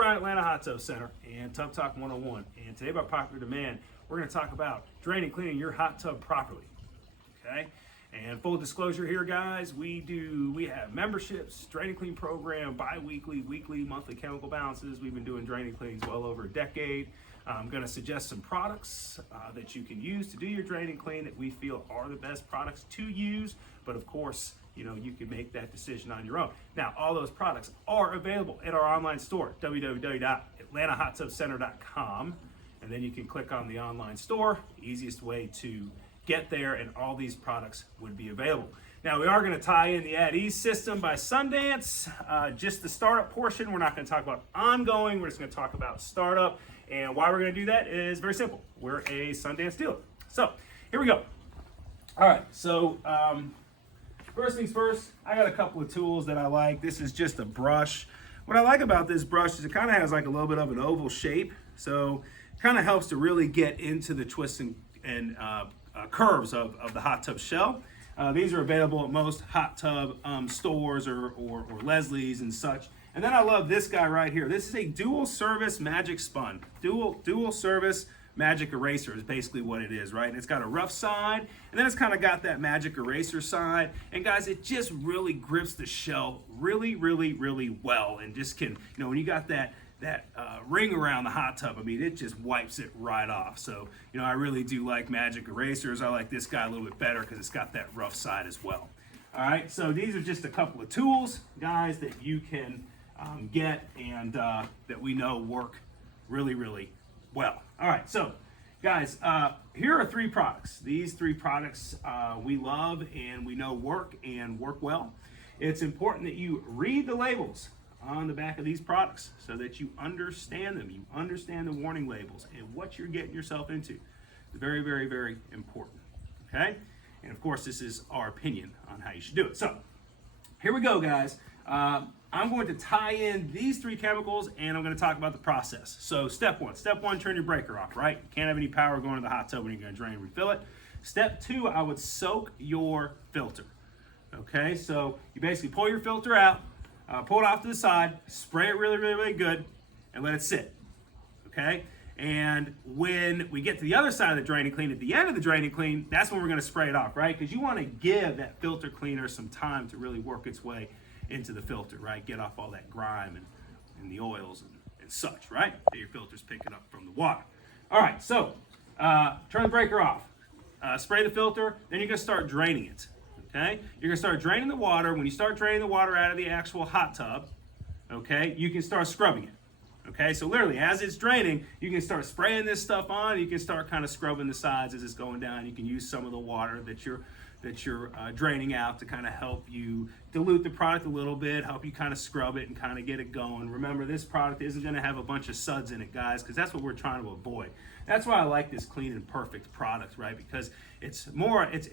Brian, Atlanta Hot Tub Center, and Tub Talk 101. And today, by popular demand, we're going to talk about draining and cleaning your hot tub properly. Okay? And full disclosure here, guys, we have memberships, drain and clean program, bi-weekly, weekly, monthly chemical balances. We've been doing drain and cleanings well over a decade. I'm going to suggest some products that you can use to do your drain and clean that we feel are the best products to use. But of course, you can make that decision on your own. Now, all those products are available at our online store, www.atlantahotTubCenter.com. And then you can click on the online store, easiest way to get there, and all these products would be available. Now, we are going to tie in the At Ease system by Sundance. Just the startup portion. We're not going to talk about ongoing. We're just going to talk about startup. And why we're going to do that is very simple. We're a Sundance dealer. So here we go. All right. So first things first, I got a couple of tools that I like. This is just a brush. What I like about this brush is it kind of has like a little bit of an oval shape. So it kind of helps to really get into the twists and curves of the hot tub shell. These are available at most hot tub stores or Leslie's and such. And then I love this guy right here. This is a dual service magic spun. Dual service magic eraser is basically what it is, right? And it's got a rough side, and then it's kind of got that magic eraser side. And guys, it just really grips the shell really, really, really well. And just can, when you got that ring around the hot tub, I mean, it just wipes it right off. So, I really do like magic erasers. I like this guy a little bit better because it's got that rough side as well. All right, so these are just a couple of tools, guys, that you can get and that we know work really, really well. All right, so guys, here are three products. These three products we love and we know work well. It's important that you read the labels on the back of these products so that you understand them. You understand the warning labels and what you're getting yourself into. It's very, very, very important. Okay? And of course, this is our opinion on how you should do it. So here we go, guys. I'm going to tie in these three chemicals and I'm going to talk about the process. So step one, turn your breaker off, right? You can't have any power going to the hot tub when you're going to drain and refill it. Step two, I would soak your filter. Okay, so you basically pull your filter out, pull it off to the side, spray it really, really, really good, and let it sit. Okay? And when we get to the other side of the drain and clean, at the end of the drain and clean, that's when we're going to spray it off, right? Because you want to give that filter cleaner some time to really work its way into the filter, right? Get off all that grime and the oils and such, right? That your filter's picking up from the water. All right, so turn the breaker off. Spray the filter, then you're going to start draining it, okay? You're going to start draining the water. When you start draining the water out of the actual hot tub, okay, you can start scrubbing it. Okay, so literally as it's draining, you can start spraying this stuff on. You can start kind of scrubbing the sides as it's going down. You can use some of the water that you're draining out to kind of help you dilute the product a little bit, help you kind of scrub it and kind of get it going. Remember, this product isn't going to have a bunch of suds in it, guys, because that's what we're trying to avoid. That's why I like this clean and perfect product, right? Because it's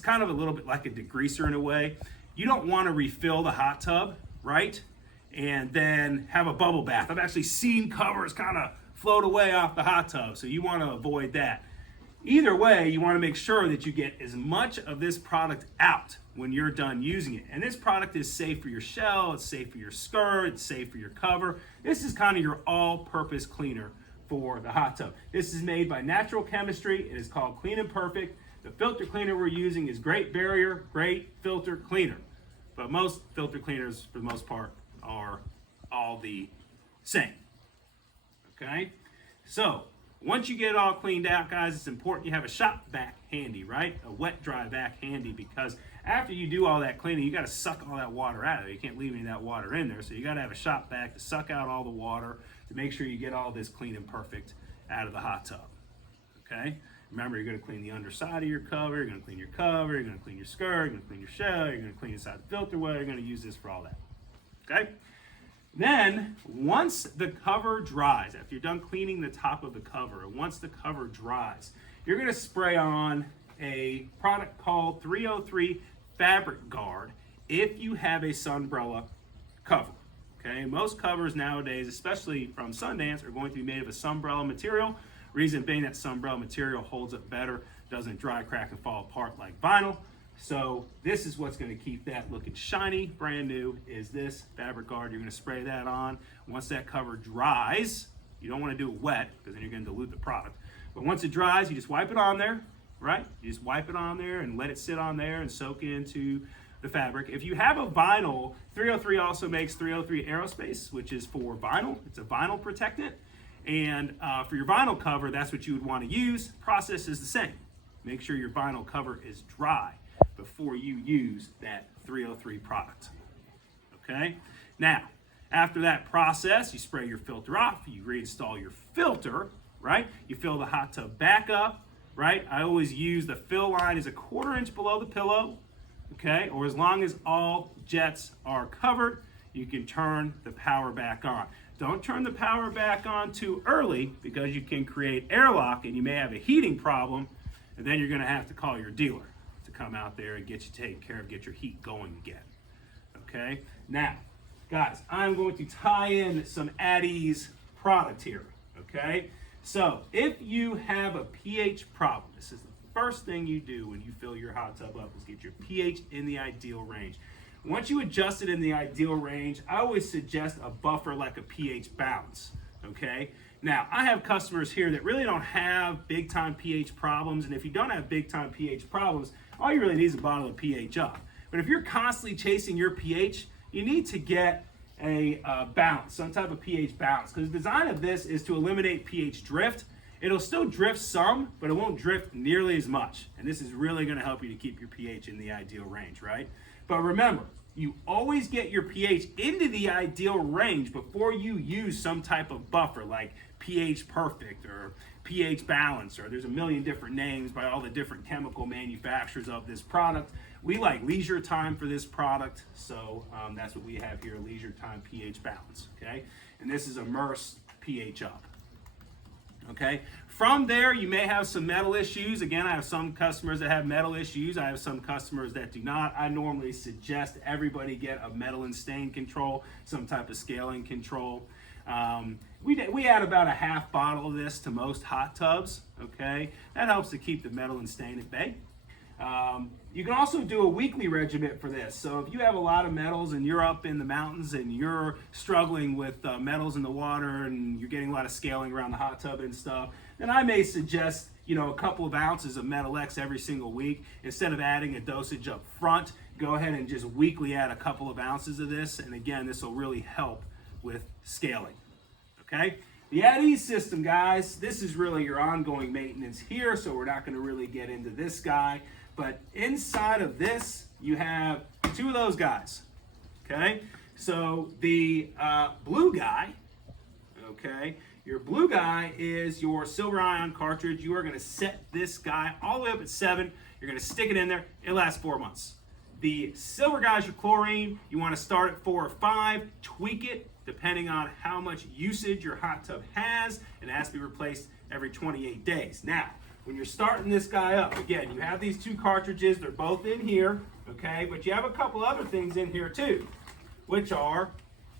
kind of a little bit like a degreaser in a way. You don't want to refill the hot tub, right? And then have a bubble bath. I've actually seen covers kind of float away off the hot tub, so you want to avoid that. Either way, you want to make sure that you get as much of this product out when you're done using it. And this product is safe for your shell, it's safe for your skirt, it's safe for your cover. This is kind of your all-purpose cleaner for the hot tub. This is made by Natural Chemistry. It is called Clean and Perfect. The filter cleaner we're using is Great Barrier, Great Filter Cleaner. But most filter cleaners, for the most part, are all the same. Okay? So, once you get it all cleaned out, guys, it's important you have a shop vac handy, right? A wet dry vac handy, because after you do all that cleaning, you got to suck all that water out of it. You can't leave any of that water in there, so you got to have a shop vac to suck out all the water to make sure you get all this clean and perfect out of the hot tub. Okay? Remember, you're going to clean the underside of your cover, you're going to clean your cover, you're going to clean your skirt, you're going to clean your shell, you're going to clean inside the filter well, you're going to use this for all that. Okay? Then, once the cover dries, after you're done cleaning the top of the cover, and once the cover dries, you're going to spray on a product called 303 Fabric Guard if you have a sunbrella cover. Okay, most covers nowadays, especially from Sundance, are going to be made of a sunbrella material. Reason being that sunbrella material holds up better, doesn't dry, crack, and fall apart like vinyl. So this is what's going to keep that looking shiny, brand new, is this fabric guard. You're going to spray that on. Once that cover dries, you don't want to do it wet because then you're going to dilute the product. But once it dries, you just wipe it on there, right? You just wipe it on there and let it sit on there and soak into the fabric. If you have a vinyl, 303 also makes 303 Aerospace, which is for vinyl. It's a vinyl protectant. And for your vinyl cover, that's what you would want to use. Process is the same. Make sure your vinyl cover is dry before you use that 303 product. Okay? Now, after that process, you spray your filter off, you reinstall your filter, right? You fill the hot tub back up, right? I always use the fill line is a 1/4 inch below the pillow, okay? Or as long as all jets are covered, you can turn the power back on. Don't turn the power back on too early because you can create airlock and you may have a heating problem, and then you're gonna have to call your dealer to come out there and get you taken care of, get your heat going again, okay? Now, guys, I'm going to tie in some at ease product here, okay? So if you have a pH problem, this is the first thing you do when you fill your hot tub up is get your pH in the ideal range. Once you adjust it in the ideal range, I always suggest a buffer like a pH balance, okay? Now, I have customers here that really don't have big time pH problems, and if you don't have big time pH problems, all you really need is a bottle of pH up. But if you're constantly chasing your pH, you need to get a balance, some type of pH balance, because the design of this is to eliminate pH drift. It'll still drift some, but it won't drift nearly as much. And this is really going to help you to keep your pH in the ideal range, right? But remember, you always get your pH into the ideal range before you use some type of buffer like pH perfect or pH balance, or there's a million different names by all the different chemical manufacturers of this product. We like leisure time for this product, so that's what we have here, leisure time pH balance, okay? And this is immersed pH up, okay? From there, you may have some metal issues. Again, I have some customers that have metal issues. I have some customers that do not. I normally suggest everybody get a metal and stain control, some type of scaling control. We add about a half bottle of this to most hot tubs, okay? That helps to keep the metal and stain at bay. You can also do a weekly regimen for this. So if you have a lot of metals and you're up in the mountains and you're struggling with metals in the water and you're getting a lot of scaling around the hot tub and stuff, then I may suggest, you know, a couple of ounces of Metal X every single week. Instead of adding a dosage up front, go ahead and just weekly add a couple of ounces of this. And again, this will really help with scaling, okay? The at ease system, guys, this is really your ongoing maintenance here, so we're not gonna really get into this guy. But inside of this, you have two of those guys, okay? So the blue guy, okay, your blue guy is your silver ion cartridge. You are gonna set this guy all the way up at 7. You're gonna stick it in there. It lasts 4 months. The silver guy is your chlorine. You wanna start at 4 or 5, tweak it depending on how much usage your hot tub has, and it has to be replaced every 28 days. Now, when you're starting this guy up, again, you have these two cartridges. They're both in here, okay? But you have a couple other things in here too, which are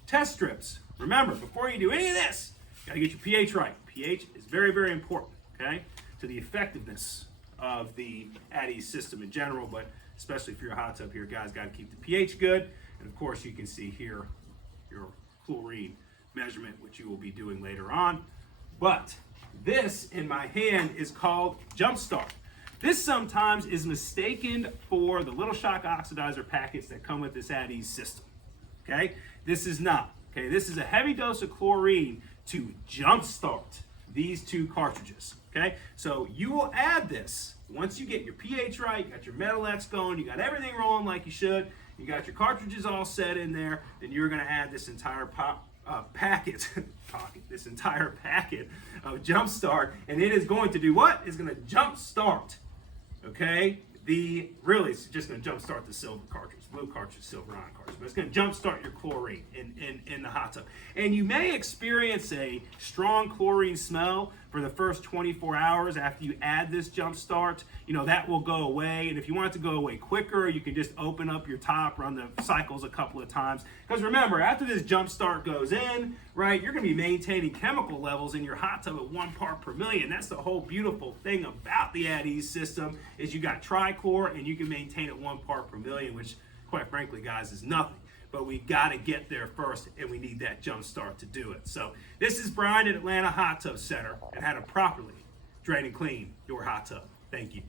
test strips. Remember, before you do any of this, you gotta get your pH right. pH is very, very important, okay, to the effectiveness of the at ease system in general, but especially if you're a hot tub here, guys, gotta keep the pH good. And of course, you can see here your chlorine measurement, which you will be doing later on. But this in my hand is called Jumpstart. This sometimes is mistaken for the little shock oxidizer packets that come with this at ease system, okay? This is not, okay? This is a heavy dose of chlorine to jumpstart these two cartridges, okay? So you will add this once you get your pH right, you got your Metal X going, you got everything rolling like you should, you got your cartridges all set in there, then you're gonna add this entire this entire packet of Jumpstart, and it is going to do what? It's going to jumpstart, okay? It's just going to jumpstart the silver cartridge, blue cartridge, silver ion cartridge, but it's going to jumpstart your chlorine in the hot tub. And you may experience a strong chlorine smell, for the first 24 hours after you add this jump start, that will go away. And if you want it to go away quicker, you can just open up your top, run the cycles a couple of times. Because remember, after this jump start goes in, right, you're going to be maintaining chemical levels in your hot tub at 1 part per million. That's the whole beautiful thing about the Add Ease system, is you got trichlor and you can maintain at 1 part per million, which quite frankly, guys, is nothing. But we got to get there first, and we need that jump start to do it. So this is Brian at Atlanta Hot Tub Center, and how to properly drain and clean your hot tub. Thank you.